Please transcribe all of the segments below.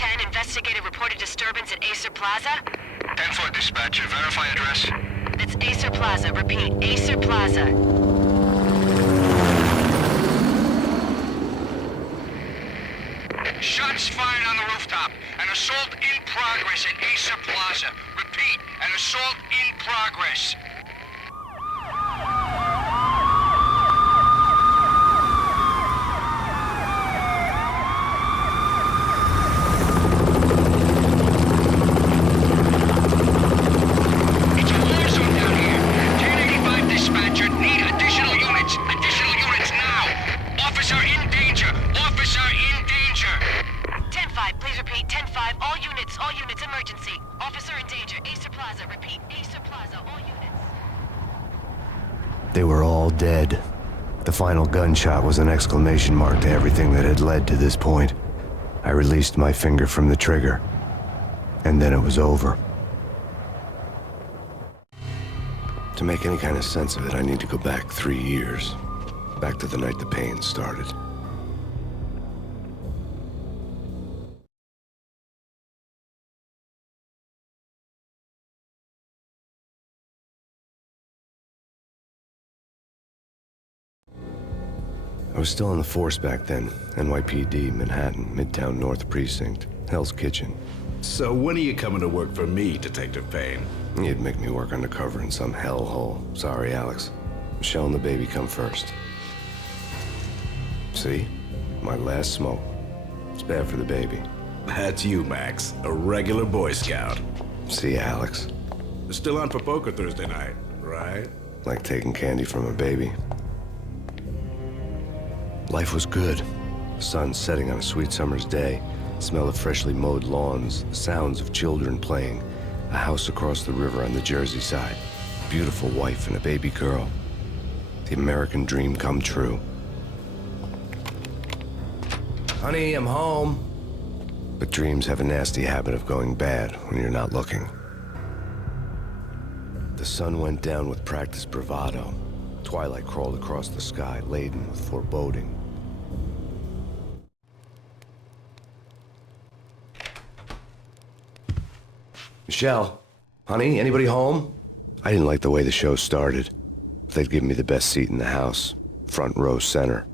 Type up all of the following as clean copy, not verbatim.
10, investigated reported disturbance at Acer Plaza. 10-4 dispatcher, verify address. That's Acer Plaza. Repeat, Acer Plaza. Shots fired on the rooftop. An assault in progress at Acer Plaza. Repeat, an assault in progress. It's a war zone down here. 1085 dispatcher, need additional units. Additional units now. Officer in danger. Officer in danger. 10-5, please repeat. 10-5, all units, emergency. Officer in danger, Acer Plaza. Repeat, Acer Plaza, all units. They were all dead. The final gunshot was an exclamation mark to everything that had led to this point. I released my finger from the trigger, and then it was over. To make any kind of sense of it, I need to go back 3 years. Back to the night the Payne started. I was still on the force back then. NYPD, Manhattan, Midtown North Precinct, Hell's Kitchen. So when are you coming to work for me, Detective Payne? You'd make me work undercover in some hellhole. Sorry, Alex. Michelle and the baby come first. See? My last smoke. It's bad for the baby. That's you, Max. A regular Boy Scout. See ya, Alex. Still on for poker Thursday night, right? Like taking candy from a baby. Life was good. The sun setting on a sweet summer's day. The smell of freshly mowed lawns. The sounds of children playing. A house across the river on the Jersey side. Beautiful wife and a baby girl. The American dream come true. Honey, I'm home. But dreams have a nasty habit of going bad when you're not looking. The sun went down with practiced bravado. Twilight crawled across the sky, laden with foreboding. Michelle, honey, anybody home? I didn't like the way the show started. They'd give me the best seat in the house, front row center.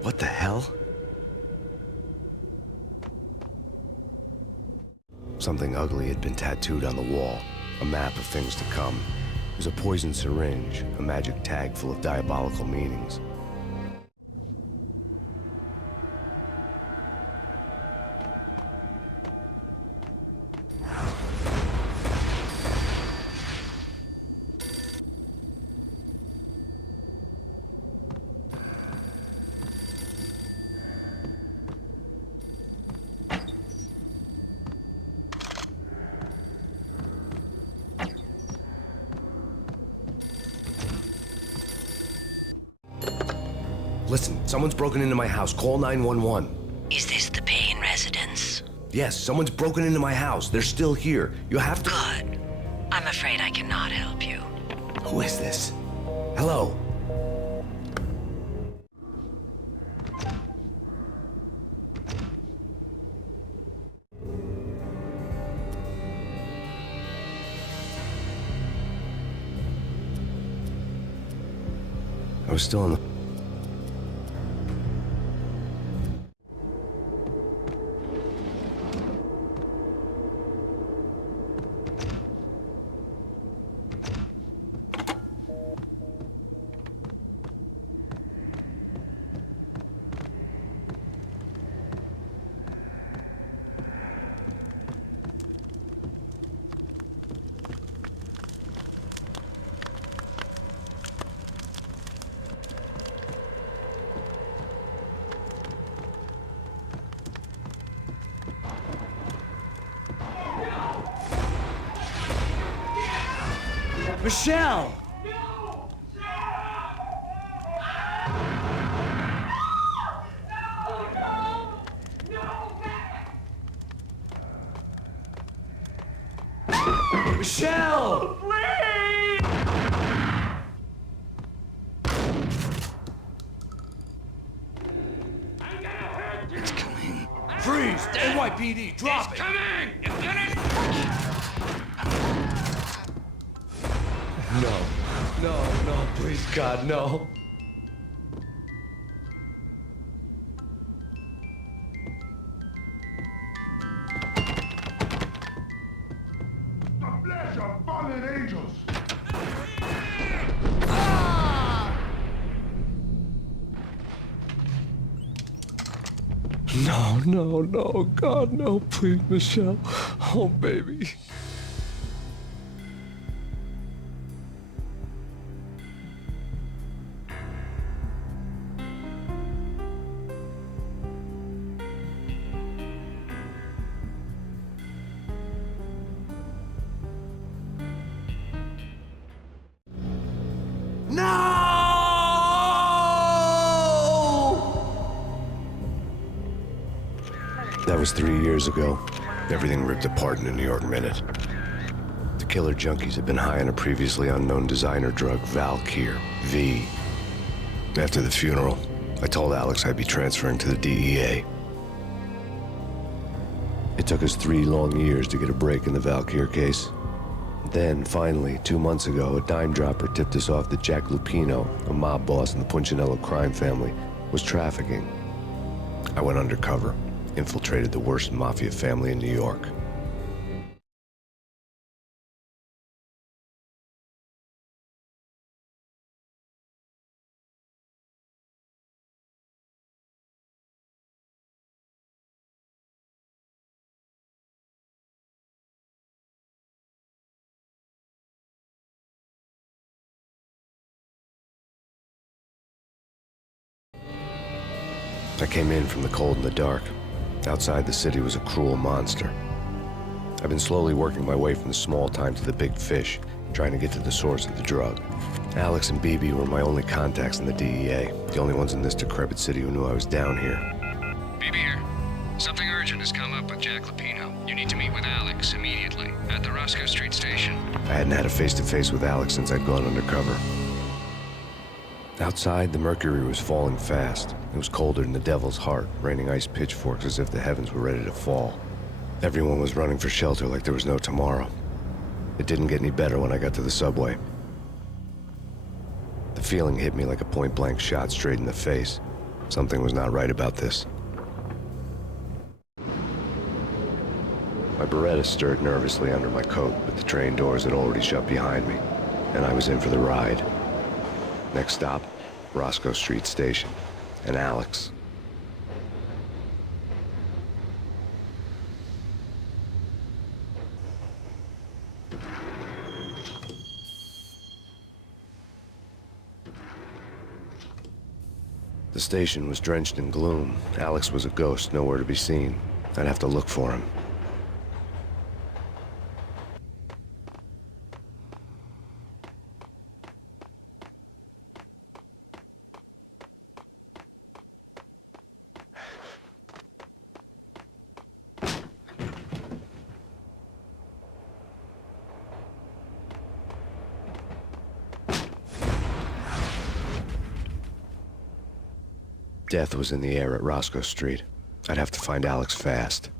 What the hell? Something ugly had been tattooed on the wall. A map of things to come. It was a poison syringe, a magic tag full of diabolical meanings. Listen, someone's broken into my house. Call 911. Is this the Payne residence? Yes, someone's broken into my house. They're still here. You have to... Good. I'm afraid I cannot help you. Who is this? Hello? I was still in the... Michelle! Michelle! It's coming. Freeze! NYPD, drop it! Coming! You get it? No, please, God, no. The flesh of fallen angels! No, God, no, please, Michelle. Oh, baby. That was 3 years ago. Everything ripped apart in a New York minute. The killer junkies had been high on a previously unknown designer drug, Valkyr, V. After the funeral, I told Alex I'd be transferring to the DEA. It took us 3 long years to get a break in the Valkyr case. Then, finally, 2 months ago, a dime dropper tipped us off that Jack Lupino, a mob boss in the Punchinello crime family, was trafficking. I went undercover, infiltrated the worst mafia family in New York. I came in from the cold and the dark. Outside, the city was a cruel monster. I've been slowly working my way from the small time to the big fish, trying to get to the source of the drug. Alex and BB were my only contacts in the DEA, the only ones in this decrepit city who knew I was down here. BB here. Something urgent has come up with Jack Lupino. You need to meet with Alex immediately at the Roscoe Street station. I hadn't had a face-to-face with Alex since I'd gone undercover. Outside, the mercury was falling fast. It was colder than the devil's heart, raining ice pitchforks as if the heavens were ready to fall. Everyone was running for shelter like there was no tomorrow. It didn't get any better when I got to the subway. The feeling hit me like a point-blank shot straight in the face. Something was not right about this. My Beretta stirred nervously under my coat, but the train doors had already shut behind me, and I was in for the ride. Next stop, Roscoe Street Station, and Alex. The station was drenched in gloom. Alex was a ghost, nowhere to be seen. I'd have to look for him. Death was in the air at Roscoe Street. I'd have to find Alex fast.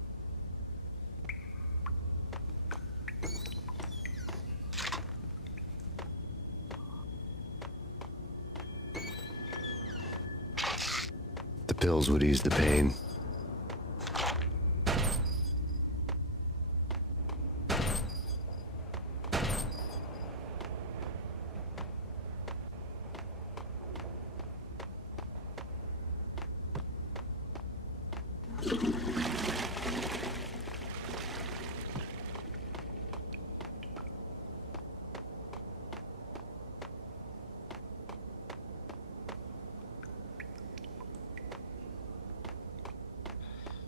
The pills would ease the pain.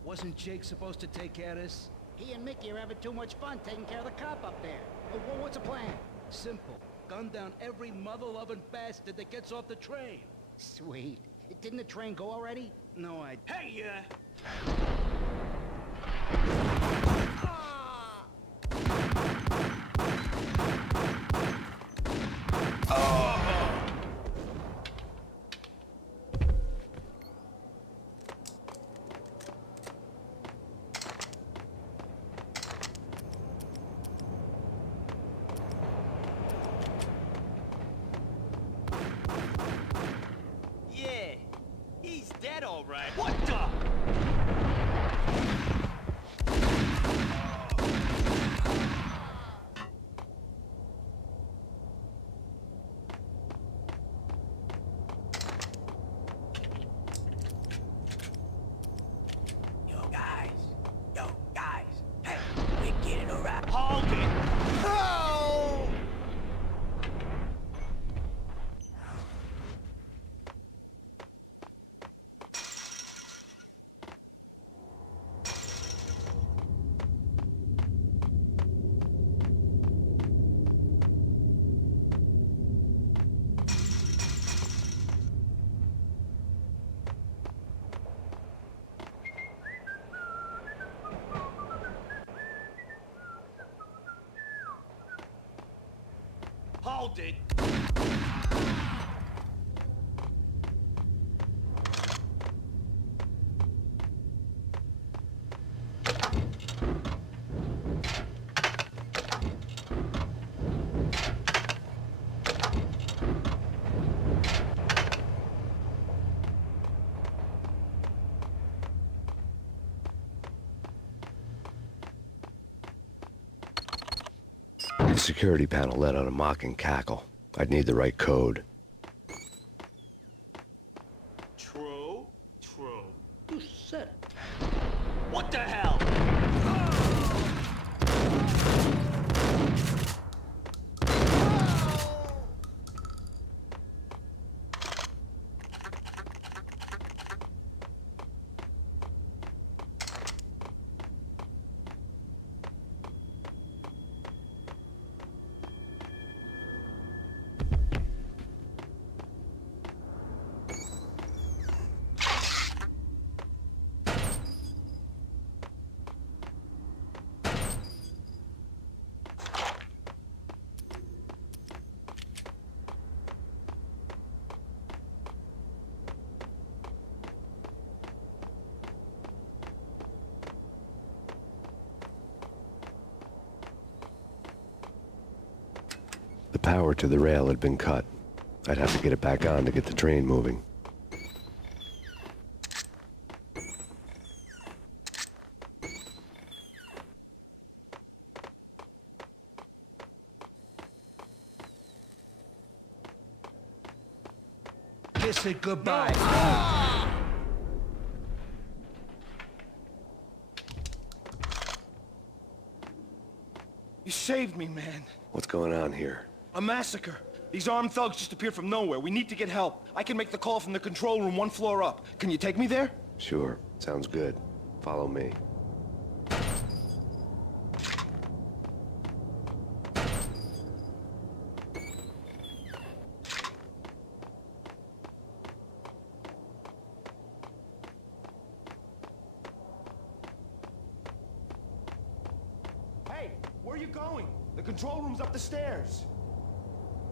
Wasn't Jake supposed to take care of this? He and Mickey are having too much fun taking care of the cop up there. What's the plan? Simple. Gun down every mother-loving bastard that gets off the train. Sweet. Didn't the train go already? No, I... Hey, right. What the? Yo, guys. Hey, we're getting around. Hold it. Oh! Hold it. The security panel let out a mocking cackle. I'd need the right code. True. You said it. What the hell? The power to the rail had been cut. I'd have to get it back on to get the train moving. Kiss it goodbye. You saved me, man. What's going on here? A massacre. These armed thugs just appeared from nowhere. We need to get help. I can make the call from the control room 1 floor up. Can you take me there? Sure, sounds good. Follow me. Hey, where are you going? The control room's up the stairs.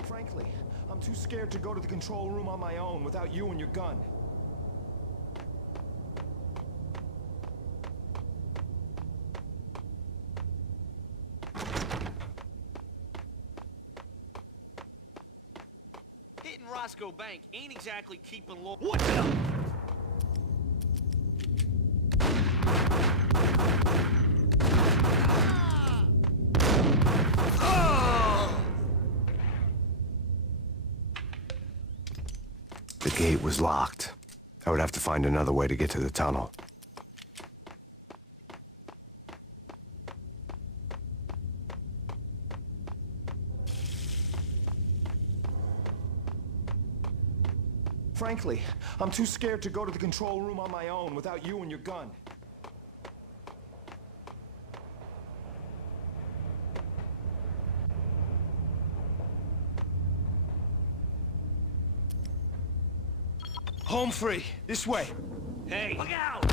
Frankly, I'm too scared to go to the control room on my own without you and your gun. Hitting Roscoe Bank ain't exactly keeping law. What the? The gate was locked. I would have to find another way to get to the tunnel. Frankly, I'm too scared to go to the control room on my own without you and your gun. Home free. This way. Hey. Look out!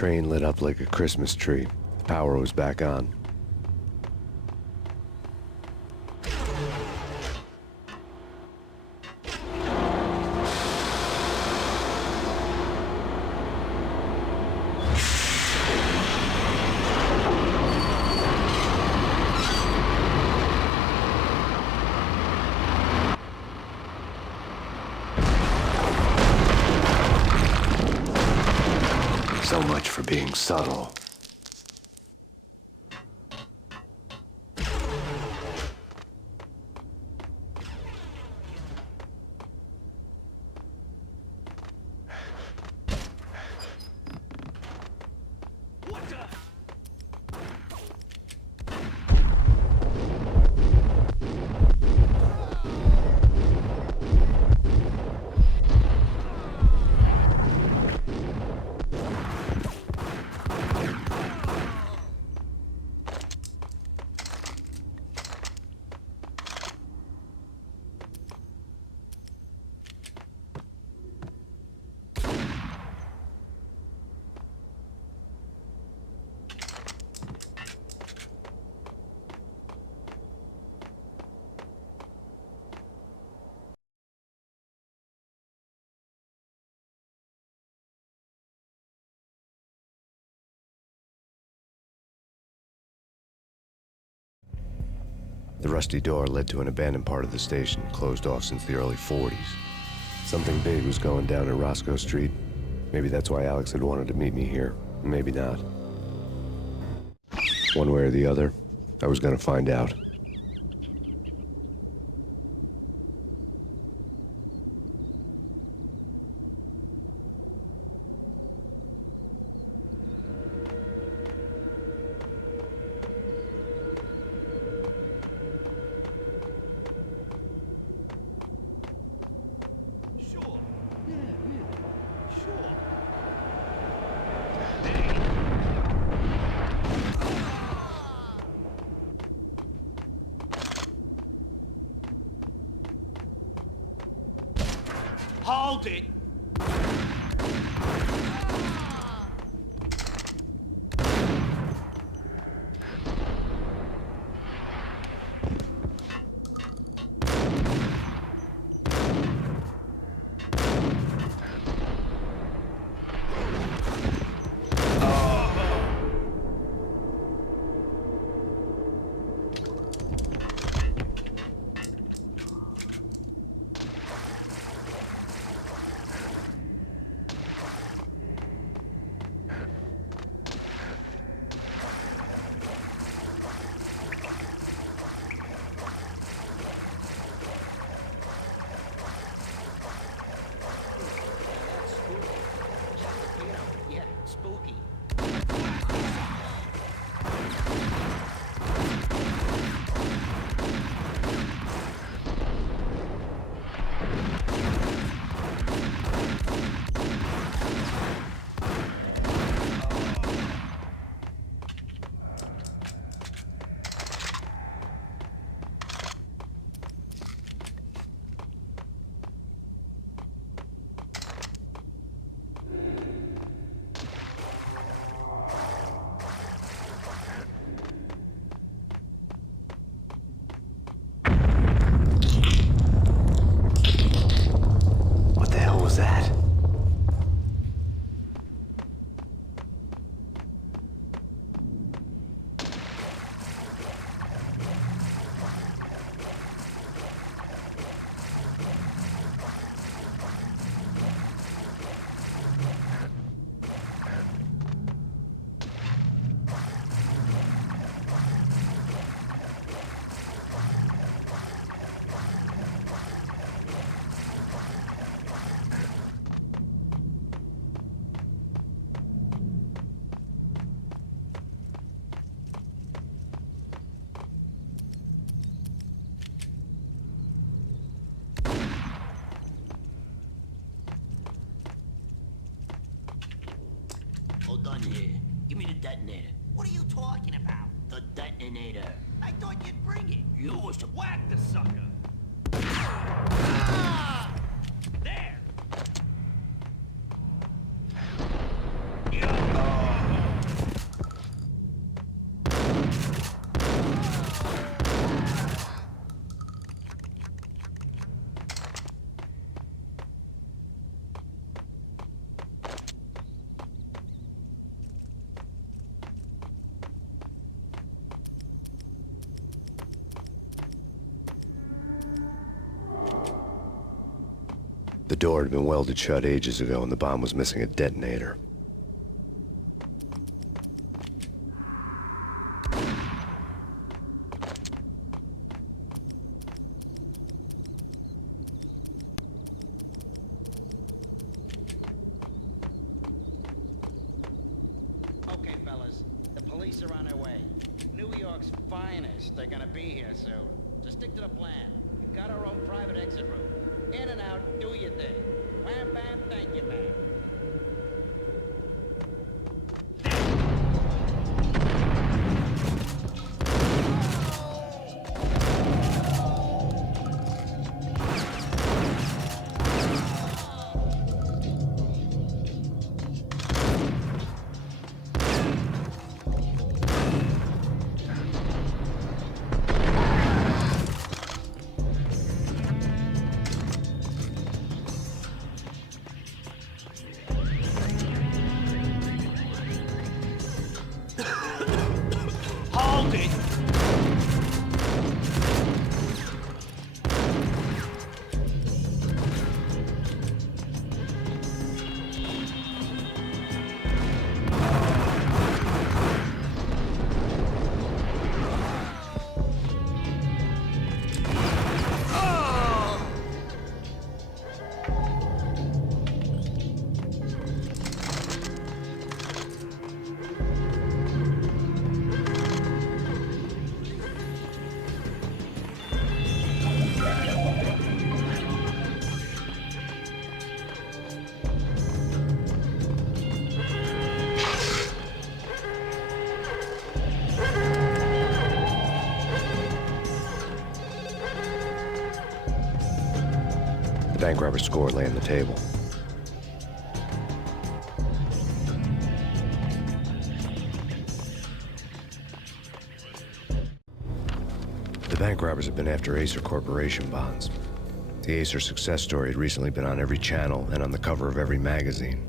train lit up like a Christmas tree. The power was back on. So much for being subtle. The rusty door led to an abandoned part of the station, closed off since the early 40s. Something big was going down at Roscoe Street. Maybe that's why Alex had wanted to meet me here. Maybe not. One way or the other, I was gonna find out. Hold it! Yeah, spooky. What the hell was that? Hold on here. Give me the detonator. What are you talking about? The detonator. I thought you'd bring it. You was to Whack the sucker! There! The door had been welded shut ages ago and the bomb was missing a detonator. Okay, fellas. The police are on their way. New York's finest are gonna be here soon. So stick to the plan. We've got our own private exit route. In and out, do your thing. Wham bam, thank you, man. Hold it! The bank robber's score lay on the table. The bank robbers had been after Acer Corporation bonds. The Acer success story had recently been on every channel and on the cover of every magazine.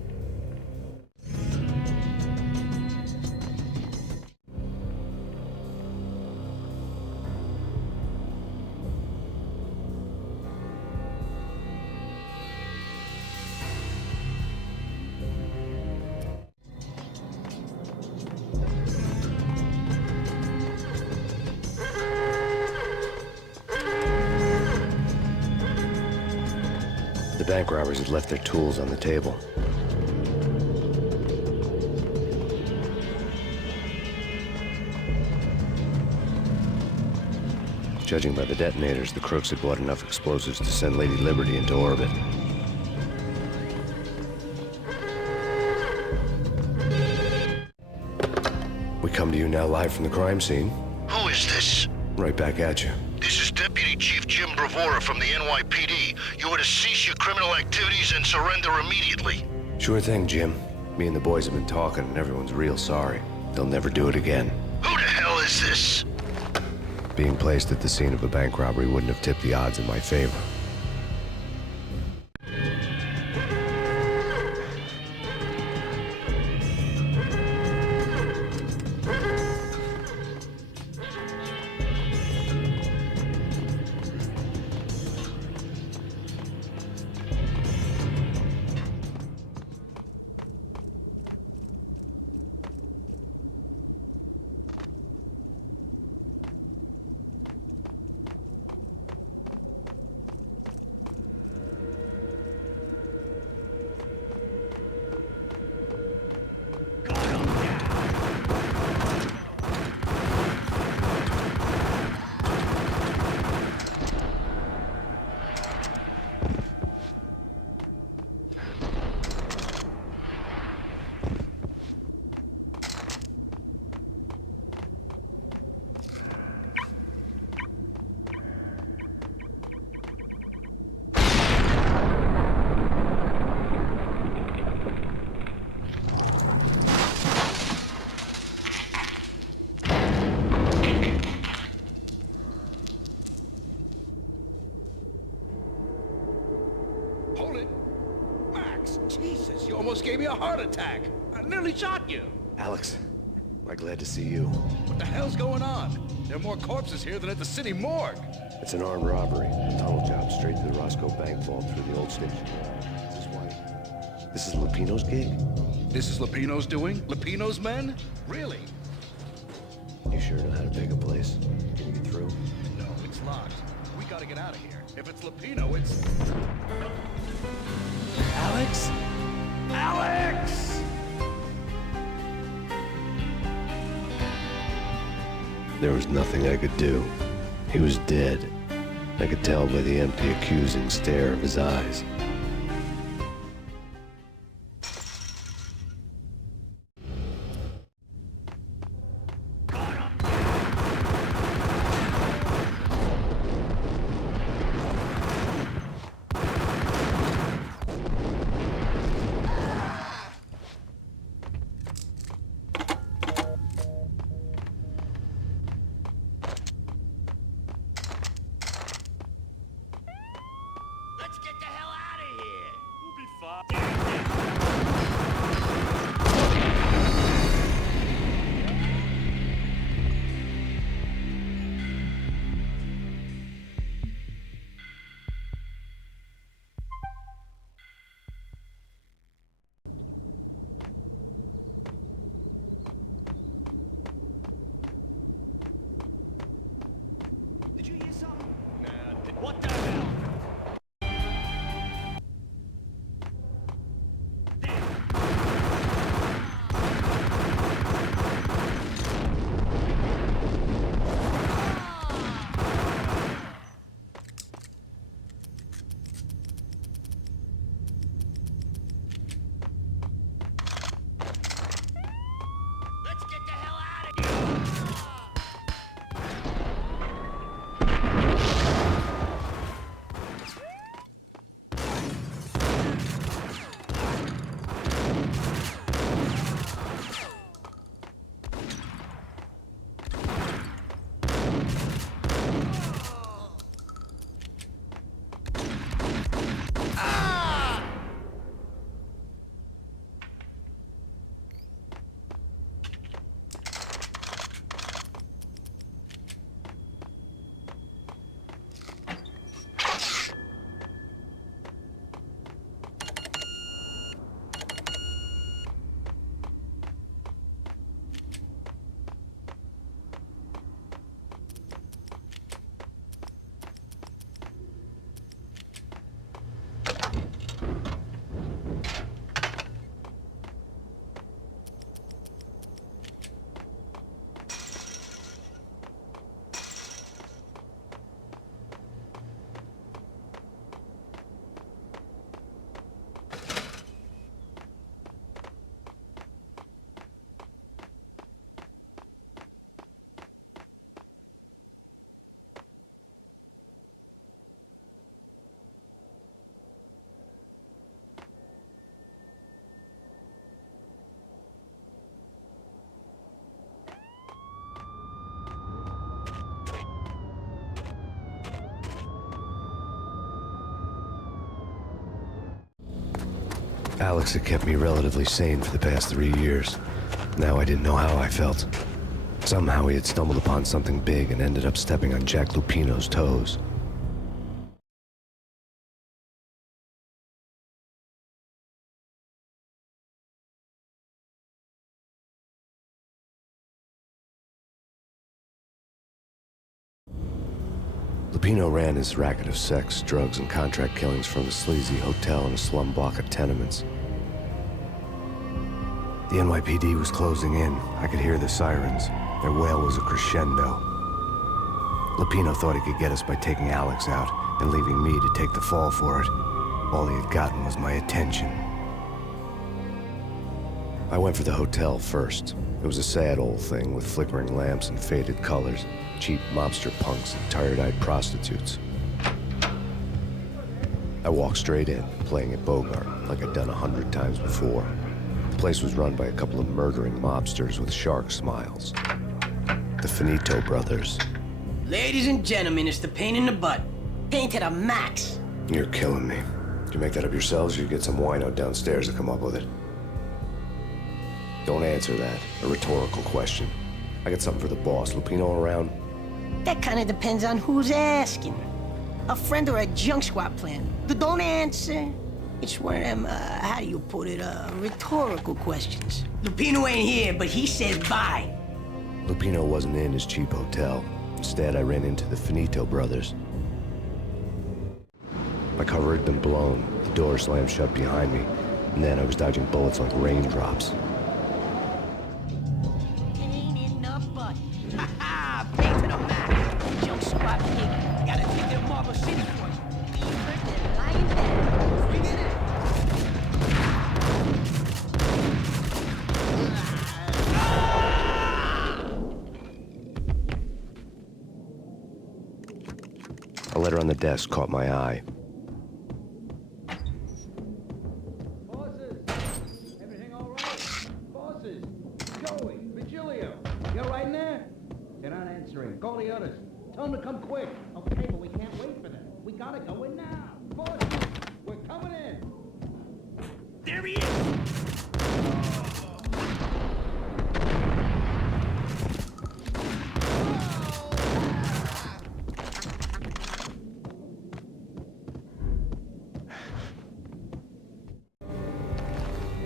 The bank robbers had left their tools on the table. Judging by the detonators, the crooks had bought enough explosives to send Lady Liberty into orbit. We come to you now live from the crime scene. Who is this? Right back at you. This is Deputy Chief Jim Bravura from the NYPD. You are to cease your criminal activities and surrender immediately. Sure thing, Jim. Me and the boys have been talking and everyone's real sorry. They'll never do it again. Who the hell is this? Being placed at the scene of a bank robbery wouldn't have tipped the odds in my favor. Hold it. Max, Jesus, you almost gave me a heart attack. I nearly shot you. Alex, I'm glad to see you. What the hell's going on? There are more corpses here than at the city morgue. It's an armed robbery. A tunnel job straight to the Roscoe Bank vault through the old station. Is this why? This is Lupino's gig? This is Lupino's doing? Lupino's men? Really? You sure know how to pick a place? Can you get through? No, it's locked. We gotta get out of here. If it's Lupino, it's... Alex? Alex! There was nothing I could do. He was dead. I could tell by the empty, accusing stare of his eyes. Let's get the hell out of here. We'll be fine. Did you hear something? What the hell? Let's get the hell out of here. Alex had kept me relatively sane for the past 3 years. Now I didn't know how I felt. Somehow he had stumbled upon something big and ended up stepping on Jack Lupino's toes. Lupino ran his racket of sex, drugs, and contract killings from a sleazy hotel in a slum block of tenements. The NYPD was closing in. I could hear the sirens. Their wail was a crescendo. Lupino thought he could get us by taking Alex out and leaving me to take the fall for it. All he had gotten was my attention. I went for the hotel first. It was a sad old thing with flickering lamps and faded colors, cheap mobster punks and tired-eyed prostitutes. I walked straight in, playing at Bogart, like I'd done 100 times before. The place was run by a couple of murdering mobsters with shark smiles. The Finito brothers. Ladies and gentlemen, it's the pain in the butt. Pain to the max. You're killing me. Did you make that up yourselves, or you get some wino downstairs to come up with it? Don't answer that. A rhetorical question. I got something for the boss. Lupino around? That kind of depends on who's asking. A friend or a junk squad plan. Don't answer. It's one of them, how do you put it, rhetorical questions. Lupino ain't here, but he said bye. Lupino wasn't in his cheap hotel. Instead, I ran into the Finito brothers. My cover had been blown, the door slammed shut behind me, and then I was dodging bullets like raindrops. Pain in the butt. Ha ha! Pay to the max. Junk squad pig. Gotta take their Marble City first. Beaver and lying down. Bring it in. A letter on the desk caught my eye. Bosses! Everything all right? Bosses! Joey! Virgilio! You're right in there? They're not answering. Call the others. Tell them to come quick. Okay, but we can't wait for them. We gotta go in now. Bosses! We're coming in! There he is!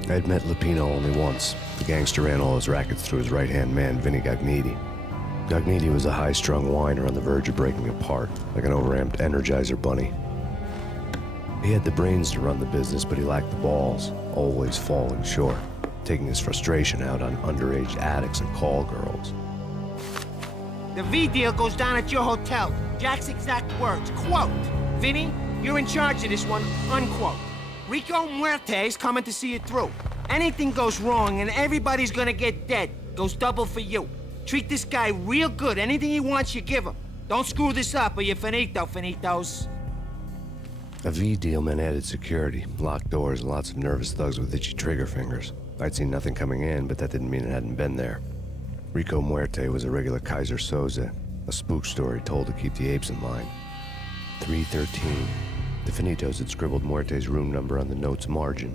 I'd met Lupino only once. The gangster ran all his rackets through his right-hand man, Vinny Gagniti. Gagniti was a high-strung whiner on the verge of breaking apart, like an overamped Energizer bunny. He had the brains to run the business, but he lacked the balls, always falling short, taking his frustration out on underage addicts and call girls. The V deal goes down at your hotel. Jack's exact words, quote, "Vinny, you're in charge of this one," unquote. Rico Muerte's coming to see it through. Anything goes wrong and everybody's gonna get dead. Goes double for you. Treat this guy real good. Anything he wants, you give him. Don't screw this up or you're finito, finitos. A V deal meant added security, locked doors, and lots of nervous thugs with itchy trigger fingers. I'd seen nothing coming in, but that didn't mean it hadn't been there. Rico Muerte was a regular Kaiser Soze, a spook story told to keep the apes in line. 313. The Finitos had scribbled Muerte's room number on the note's margin.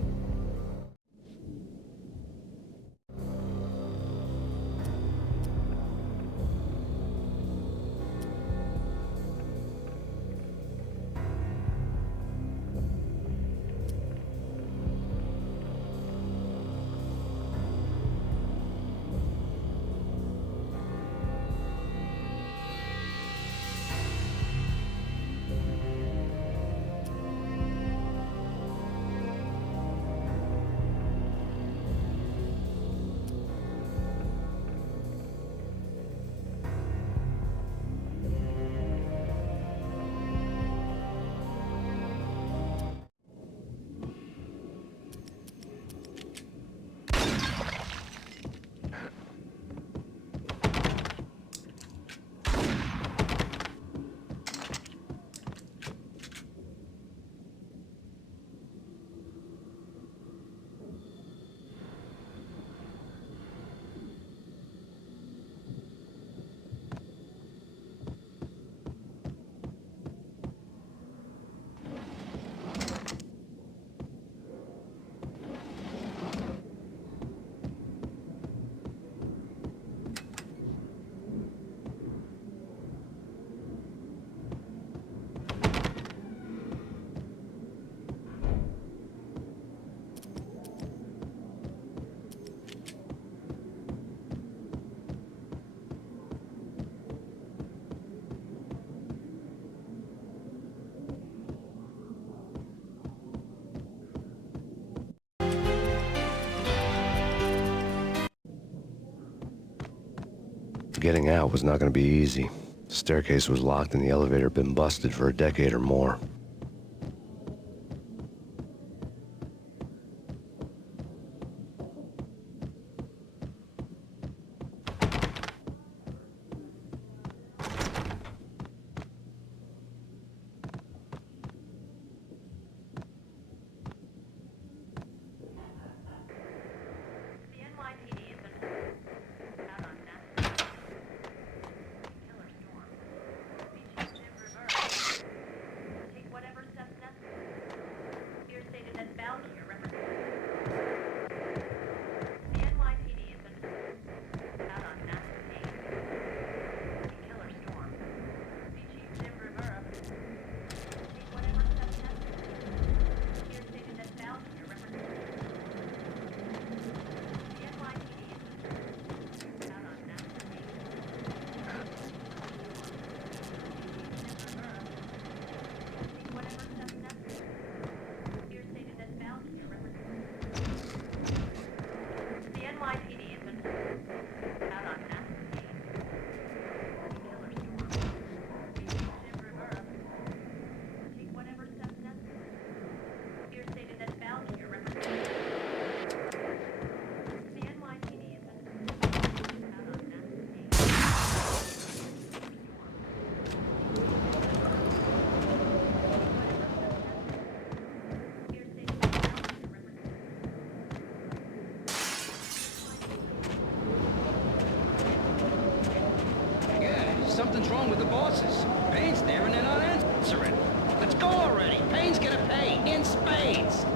Getting out was not going to be easy. The staircase was locked and the elevator had been busted for a decade or more. something's wrong with the bosses. Payne's there and they're not answering. Let's go already. Payne's gonna pay in spades.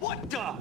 What the?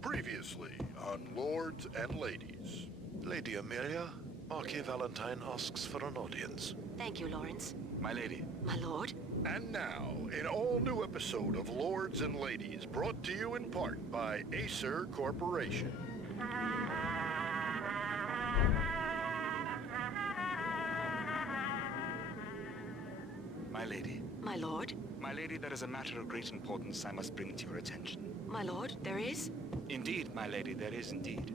Previously on Lords and Ladies. Lady Amelia, Marquis Valentine asks for an audience. Thank you, Lawrence. My lady. My lord. And now, an all-new episode of Lords and Ladies, brought to you in part by Acer Corporation. My lady. My lord. My lady, there is a matter of great importance I must bring to your attention. My lord, there is? Indeed, my lady, there is indeed.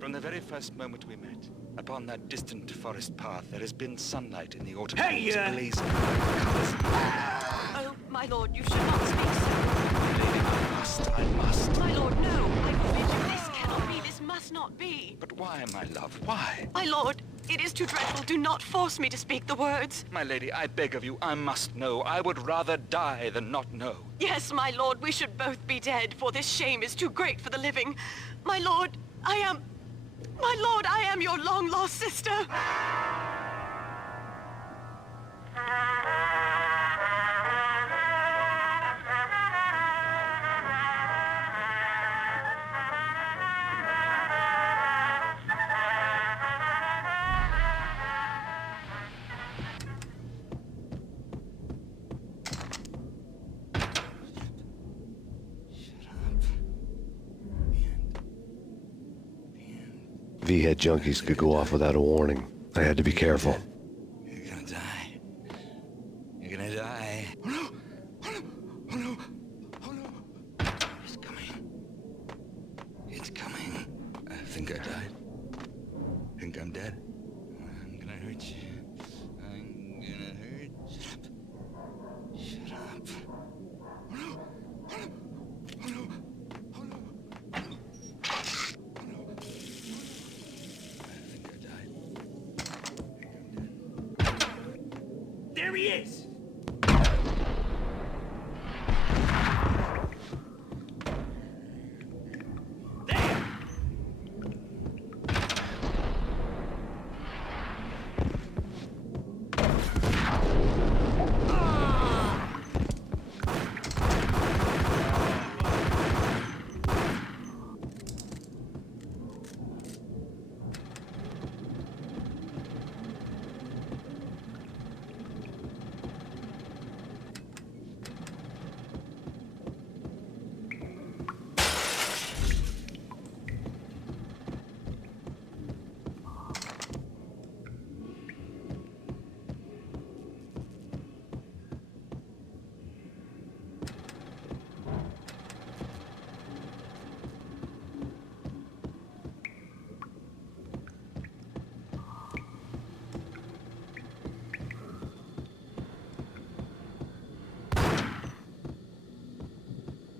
From the very first moment we met, upon that distant forest path, there has been sunlight in the autumn leaves blazing bright colors. Oh, my lord, you should not speak so. My lady, I must. My lord, no. I forbid you. This cannot be. This must not be. But why, my love, why? My lord, it is too dreadful. Do not force me to speak the words. My lady, I beg of you, I must know. I would rather die than not know. Yes, my lord, we should both be dead, for this shame is too great for the living. My lord, I am your long-lost sister. V-head junkies could go off without a warning. I had to be careful. You're gonna die. You're gonna die. Oh no! Oh no! Oh no! Oh no! It's coming. It's coming. I think I died. Think I'm dead. I'm gonna hurt you. I'm gonna hurt you. Shut up. Oh no! Oh no! Oh no! Oh no! Oh no! Oh no! I think I died. There he is! There!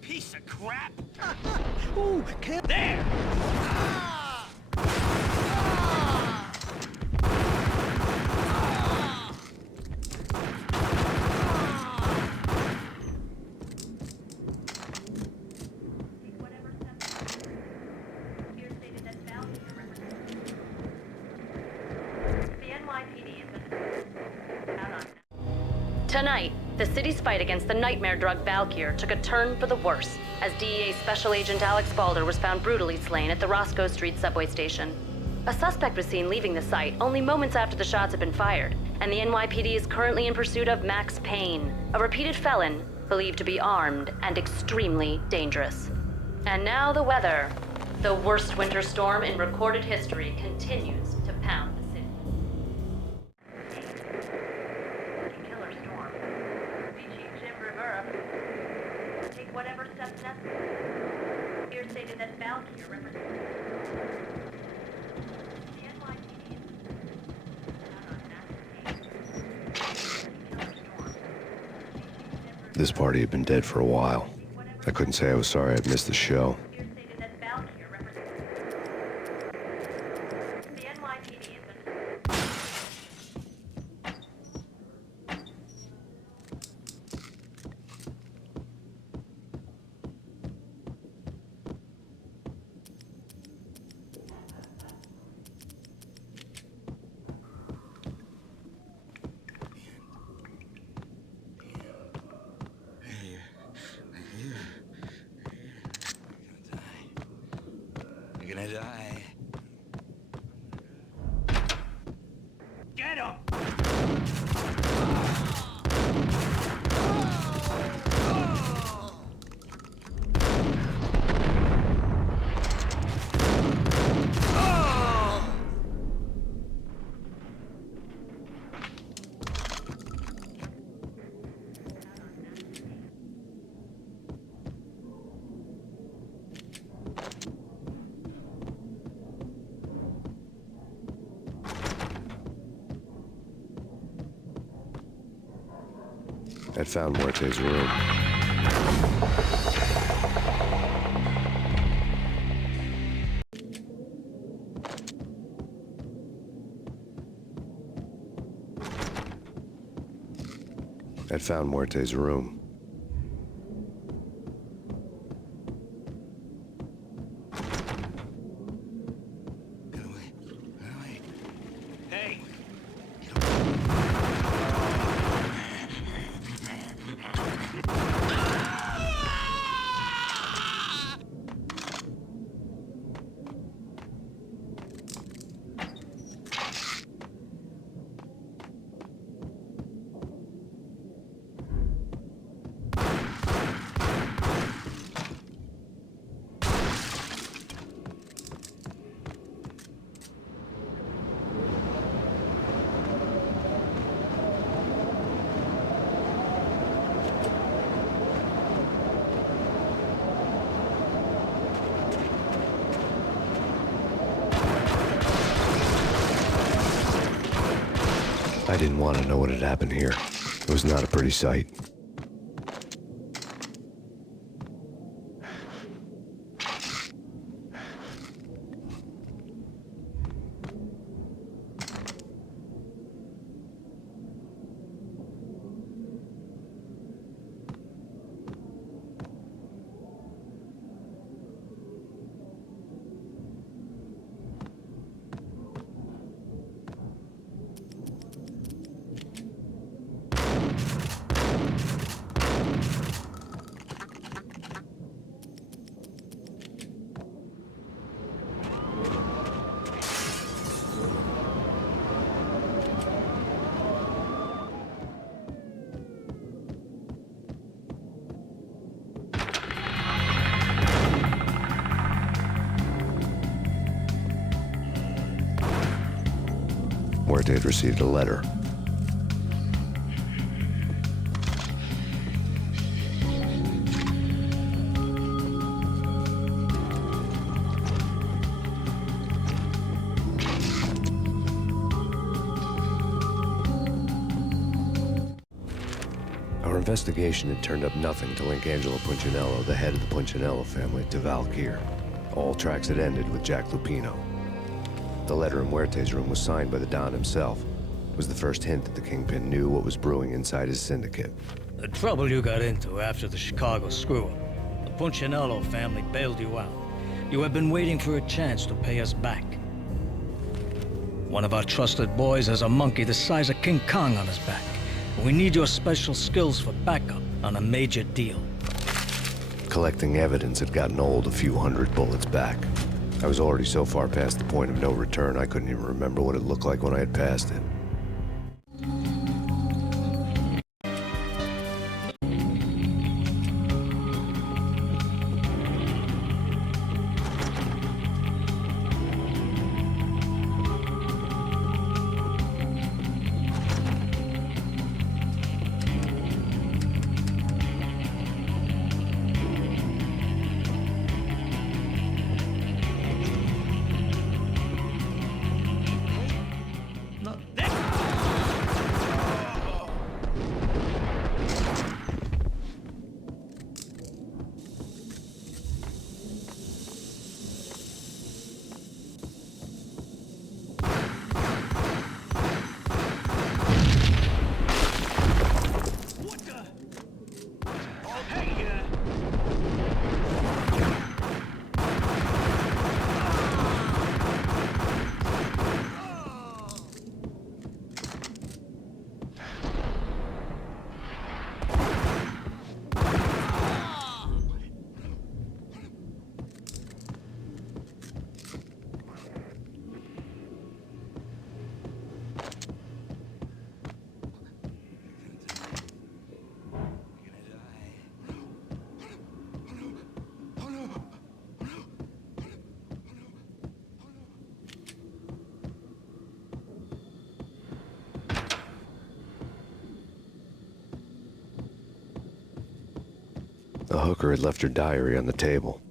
Piece of crap! Ooh, kill. There! Tonight, the city's fight against the nightmare drug Valkyr took a turn for the worse, as DEA Special Agent Alex Balder was found brutally slain at the Roscoe Street subway station. A suspect was seen leaving the site only moments after the shots had been fired, and the NYPD is currently in pursuit of Max Payne, a repeated felon believed to be armed and extremely dangerous. And now the weather. The worst winter storm in recorded history continues to pound the city. Killer storm. VG Jim Rivera. Take whatever steps necessary. Here stated that Valkyr represents the NYPD. This party had been dead for a while. I couldn't say I was sorry I'd missed the show. You're gonna die. Get him! I'd found Muerte's room. I'd found Muerte's room. Get away. Get away. Hey! I didn't want to know what had happened here. It was not a pretty sight. Muerte had received a letter. Our investigation had turned up nothing to link Angelo Punchinello, the head of the Punchinello family, to Valkyr. All tracks had ended with Jack Lupino. The letter in Muerte's room was signed by the Don himself. It was the first hint that the Kingpin knew what was brewing inside his syndicate. The trouble you got into after the Chicago screw-up. The Punchinello family bailed you out. You have been waiting for a chance to pay us back. One of our trusted boys has a monkey the size of King Kong on his back. We need your special skills for backup on a major deal. Collecting evidence had gotten old a few hundred bullets back. I was already so far past the point of no return, I couldn't even remember what it looked like when I had passed it. The hooker had left her diary on the table.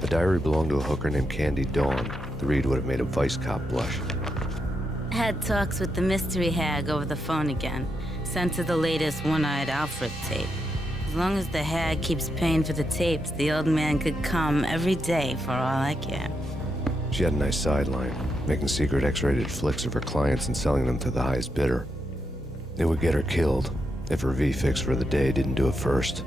The diary belonged to a hooker named Candy Dawn. The read would have made a vice cop blush. Had talks with the mystery hag over the phone again. Sent her the latest One-Eyed Alfred tape. As long as the hag keeps paying for the tapes, the old man could come every day for all I care. She had a nice sideline, making secret X-rated flicks of her clients and selling them to the highest bidder. It would get her killed if her V-fix for the day didn't do it first.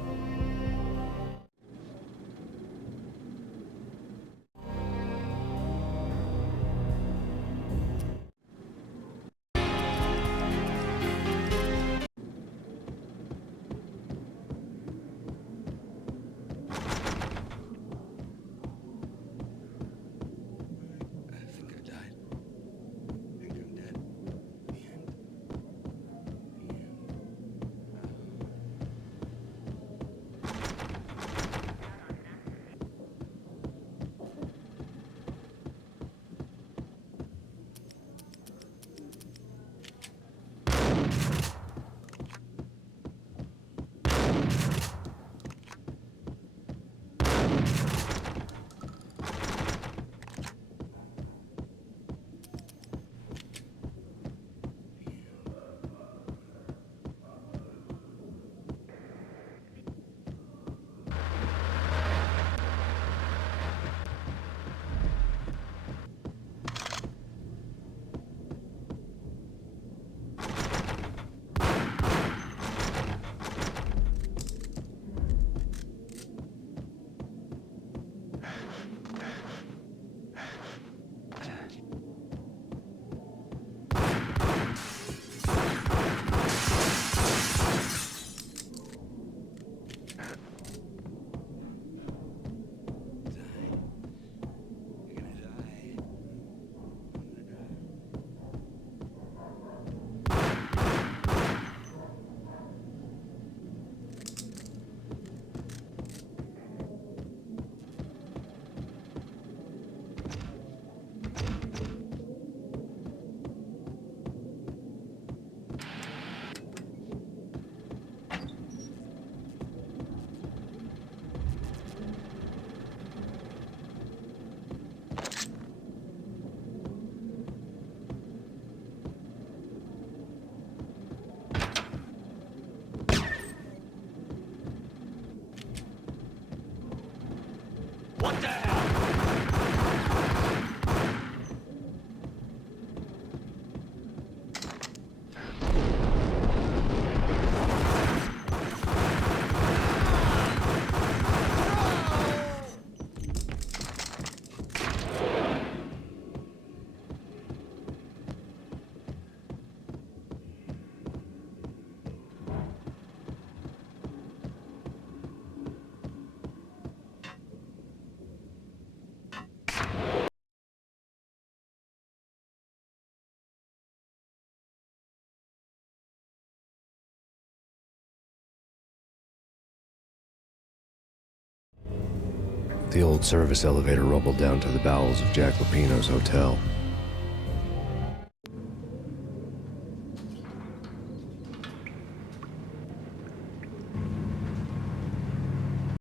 The old service elevator rumbled down to the bowels of Jack Lupino's hotel.